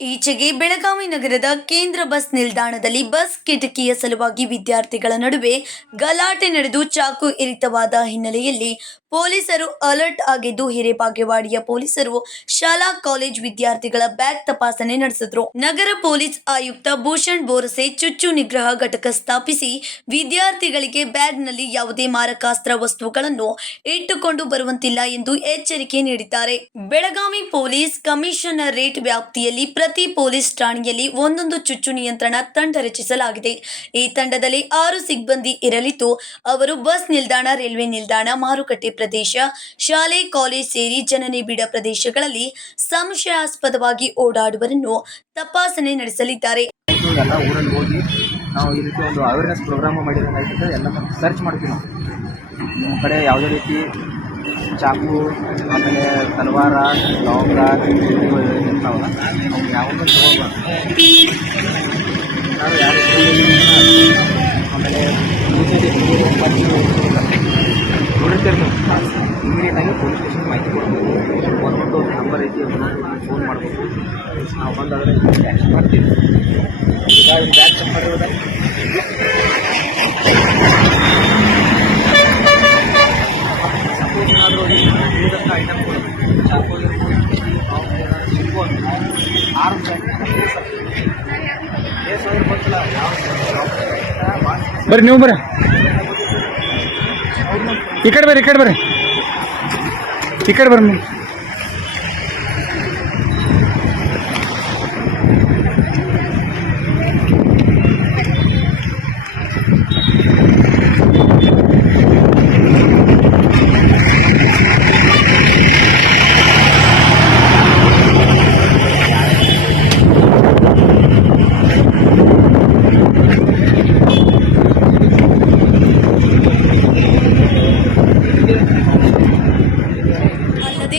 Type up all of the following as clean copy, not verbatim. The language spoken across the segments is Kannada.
ಈಚೆಗೆ ಬೆಳಗಾವಿ ನಗರದ ಕೇಂದ್ರ ಬಸ್ ನಿಲ್ದಾಣದಲ್ಲಿ ಬಸ್ ಕಿಟಕಿಯ ಸಲುವಾಗಿ ವಿದ್ಯಾರ್ಥಿಗಳ ನಡುವೆ ಗಲಾಟೆ ನಡೆದು ಚಾಕು ಇರಿತವಾದ ಹಿನ್ನೆಲೆಯಲ್ಲಿ ಪೊಲೀಸರು ಅಲರ್ಟ್ ಆಗಿದ್ದು ಹಿರೇಬಾಗೇವಾಡಿಯ ಪೊಲೀಸರು ಶಾಲಾ ಕಾಲೇಜ್ ವಿದ್ಯಾರ್ಥಿಗಳ ಬ್ಯಾಗ್ ತಪಾಸಣೆ ನಡೆಸಿದ್ರು. ನಗರ ಪೊಲೀಸ್ ಆಯುಕ್ತ ಭೂಷಣ್ ಬೋರಸೆ ಚುಚ್ಚು ನಿಗ್ರಹ ಘಟಕ ಸ್ಥಾಪಿಸಿ ವಿದ್ಯಾರ್ಥಿಗಳಿಗೆ ಬ್ಯಾಗ್ನಲ್ಲಿ ಯಾವುದೇ ಮಾರಕಾಸ್ತ್ರ ವಸ್ತುಗಳನ್ನು ಇಟ್ಟುಕೊಂಡು ಬರುವಂತಿಲ್ಲ ಎಂದು ಎಚ್ಚರಿಕೆ ನೀಡಿದ್ದಾರೆ. ಬೆಳಗಾವಿ ಪೊಲೀಸ್ ಕಮಿಷನರೇಟ್ ವ್ಯಾಪ್ತಿಯಲ್ಲಿ ಪ್ರತಿ ಪೊಲೀಸ್ ಠಾಣೆಯಲ್ಲಿ ಒಂದೊಂದು ಚುಚ್ಚು ನಿಯಂತ್ರಣ ತಂಡ ರಚಿಸಲಾಗಿದೆ. ಈ ತಂಡದಲ್ಲಿ 6 ಸಿಬ್ಬಂದಿ ಇರಲಿದ್ದು, ಅವರು ಬಸ್ ನಿಲ್ದಾಣ, ರೈಲ್ವೆ ನಿಲ್ದಾಣ, ಮಾರುಕಟ್ಟೆ ಪ್ರದೇಶ, ಶಾಲೆ, ಕಾಲೇಜ್ ಸೇರಿ ಜನನಿಬಿಡ ಪ್ರದೇಶಗಳಲ್ಲಿ ಸಂಶಯಾಸ್ಪದವಾಗಿ ಓಡಾಡುವರನ್ನು ತಪಾಸಣೆ ನಡೆಸಲಿದ್ದಾರೆ. ಎಲ್ಲ ಊರಲ್ಲಿ ಹೋಗಿ ನಾವು ಈ ರೀತಿ ಒಂದು ಅವೇರ್ನೆಸ್ ಪ್ರೋಗ್ರಾಮ್ ಮಾಡಿರೋದಾಗಿತ್ತು. ಎಲ್ಲ ಸರ್ಚ್ ಮಾಡ್ತೀವಿ. ನಾವು ನಿಮ್ಮ ಕಡೆ ಯಾವುದೇ ರೀತಿ ಚಾಕು, ಆಮೇಲೆ ತಲವಾರ, ಲವಂಗ ಇರ್ತಾವಲ್ಲ, ಅವ್ನು ಯಾವಾಗಲೂ ತಗೋಬಾರ್ದು. ನಾವು ಯಾವ ಆಮೇಲೆ ನೋಡಿರ್ತೀರಿ, ಇಮಿಡಿಯೇಟಾಗಿ ಪೊಲೀಸ್ ಸ್ಟೇಷನ್ ಮಾಹಿತಿ ಕೊಡ್ಬೋದು. ಗೌರ್ಮೆಂಟ್ ಒಂದು ನಂಬರ್ ಐತಿ, ಫೋನ್ ಮಾಡ್ಬೋದು. ನಾವು ಬಂದಾದರೆ ಆ್ಯಕ್ಷನ್ ಮಾಡ್ತೀವಿ. ಈಗ ಬ್ಯಾಗ್ ಚೆಕ್ ಮಾಡಿರೋದ ಸಪೋಸ್ ಏನಾದರೂ ಉಳಿದಂಥ ಐಟಮ್ಗಳು ಚಾಕು ಸಿಕ್ಕು ಅಂತ ಆರ್ಮ್ಸ್ ಗೊತ್ತಿಲ್ಲ. ಬರ್ರಿ, ನೀವು ಬರ್ರಿ, ಈ ಕಡೆ ಬರ್ರಿ, ಈ ಕಡೆ ಬರ್ರಿ ನೀವು.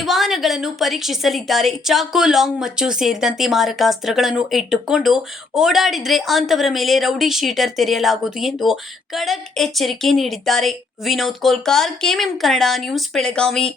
ವಾಹನಗಳನ್ನು ಪರೀಕ್ಷಿಸಲಿದ್ದಾರೆ. ಚಾಕು, ಲಾಂಗ್ ಮಚ್ಚು ಸೇರಿದಂತೆ ಮಾರಕಾಸ್ತ್ರಗಳನ್ನು ಇಟ್ಟುಕೊಂಡು ಓಡಾಡಿದ್ರೆ ಅಂತವರ ಮೇಲೆ ರೌಡಿ ಶೀಟರ್ ತೆರೆಯಲಾಗುವುದು ಎಂದು ಖಡಕ್ ಎಚ್ಚರಿಕೆ ನೀಡಿದ್ದಾರೆ. Vinod Kolkar, KMM Kannada news, Belagavi.